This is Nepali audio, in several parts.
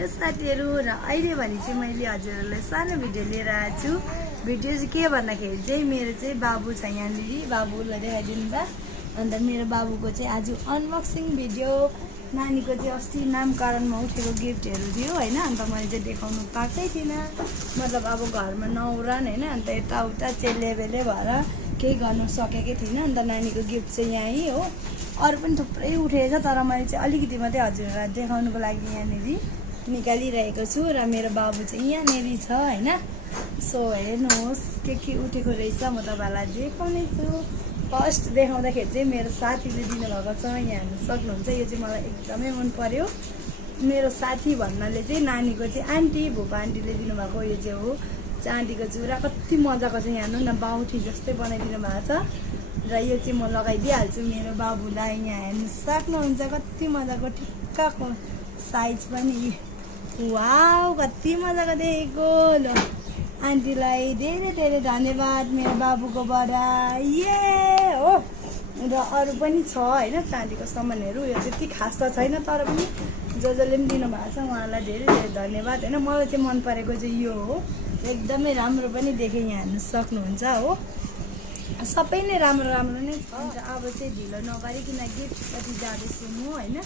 हेलो साथीहरु र अहिले भने चाहिँ मैले हजुरहरुलाई सानो भिडियो लिएर आएको छु। भिडियो चाहिँ के भन्दाखेरि चाहिँ मेरो चाहिँ बाबु छ यहाँनिर, बाबुलाई देखाइदिनु बा। अन्त मेरो बाबुको चाहिँ आज अनबक्सिङ भिडियो, नानीको चाहिँ अस्ति नामकरणमा उठेको गिफ्टहरु थियो हैन। अन्त मैले चाहिँ देखाउनु पाएकै थिइन, मतलब अब घरमा नौरान हैन, अन्त यताउता चेलेबेले भएर केही गर्न सकेकै थिइन। अन्त नानीको गिफ्ट चाहिँ यही हो, अरु पनि थुप्रै उठेछ, तर मैले चाहिँ अलिकति मात्रै हजुरहरुलाई देखाउनुको लागि यहाँनिर निकालिरहेको छु। र मेरो बाबु चाहिँ यहाँनिर छ हैन। सो हेर्नुहोस् के उठेको रहेछ, म तपाईहरुलाई देखाउने छु। फर्स्ट देखाउँदाखेरि चाहिँ मेरो साथीले दिनुभएको छ, यहाँ हेर्न सक्नुहुन्छ। यो चाहिँ मलाई एकदमै मन पर्यो। मेरो साथी भन्नाले चाहिँ नानीको चाहिँ आन्टी, भुपा आन्टीले दिनुभएको यो चाहिँ हो चाँदीको चुरा। कति मजाको छ, यहाँ हेर्नु न, बाउठी जस्तै बनाइदिनु भएको छ। र यो चाहिँ म लगाइदिइहाल्छु मेरो बाबुलाई। यहाँ हेर्नु सक्नुहुन्छ कति मजाको ठिक्कको साइज पनि। वाउ कति मजाको देखेको। ल आन्टीलाई धेरै धेरै धन्यवाद मेरो बाबुकोबाट। ये हो। र अरू पनि छ हैन चाँदीको सामानहरू, यो त्यति खास त छैन, तर पनि जसले पनि दिनुभएको छ उहाँलाई धेरै धेरै धन्यवाद हैन। मलाई चाहिँ मन परेको चाहिँ यो हो, एकदमै राम्रो पनि देखेँ, यहाँ हेर्नु सक्नुहुन्छ हो। सबै नै राम्रो राम्रो नै छ। अन्त अब चाहिँ ढिलो नगरिकन गिफ्टपट्टि जाँदैछु म हैन।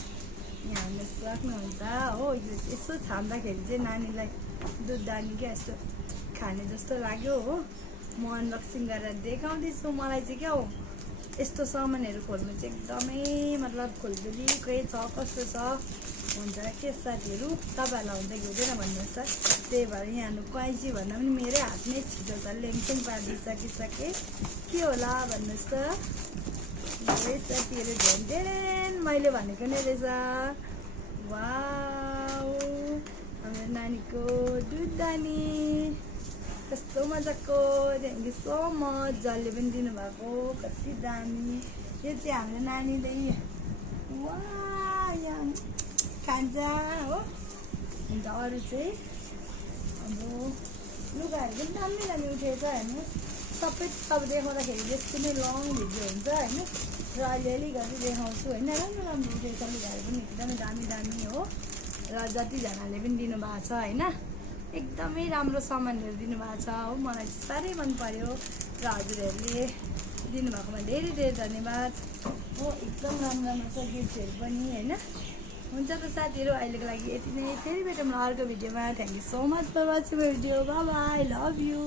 यहाँ हेर्न सक्नुहुन्छ हो। यो यसो छाम्दाखेरि चाहिँ नानीलाई दुधदानी क्या यस्तो खाने जस्तो लाग्यो हो। म अनबक्सिङ गरेर देखाउँदैछु। मलाई चाहिँ क्या हो यस्तो सामानहरू खोल्नु चाहिँ एकदमै मतलब खुल्दुलीकै छ, कस्तो छ हुन्छ के साथीहरू, तपाईँहरूलाई हुन्छ कि हुँदैन भन्नुहोस् त। त्यही भएर यहाँ हेर्नु कैँची भन्दा पनि मेरै हातमै छिटो छ, लेङचुङ पारिदिइसकिसकेँ। के होला भन्नुहोस् त। धेरै साथीहरू झन् मैले भनेको नै रहेछ। वाउ हाम्रो नानीको दुधदानी कस्तो मजाको, थ्याङ्क यू सो मच जसले पनि दिनुभएको, कति दामी। यो चाहिँ हाम्रो नानीले वा यहाँ खान्छ हो। अन्त अरू चाहिँ अब लुगाहरू पनि दामी दामी उठेछ हेर्नु। सबै अब देखाउँदाखेरि यस्तो नै लङ भिडियो हुन्छ होइन। र अलिअलि गरी देखाउँछु होइन। राम्रो राम्रो उठेछ लुगाहरू पनि, एकदमै दामी दामी हो। र जतिजनाले पनि दिनुभएको छ होइन, एकदमै राम्रो सामानहरू दिनुभएको छ हो। मलाई चाहिँ साह्रै मन पर्यो र हजुरहरूले दिनुभएकोमा धेरै धेरै धन्यवाद हो। एकदम राम्रो राम्रो छ गिफ्टहरू पनि होइन। हुन्छ त साथीहरू, अहिलेको लागि यति नै। फेरि भेटौँ अर्को भिडियोमा। Thank you so much for watching my video. Bye bye, love you.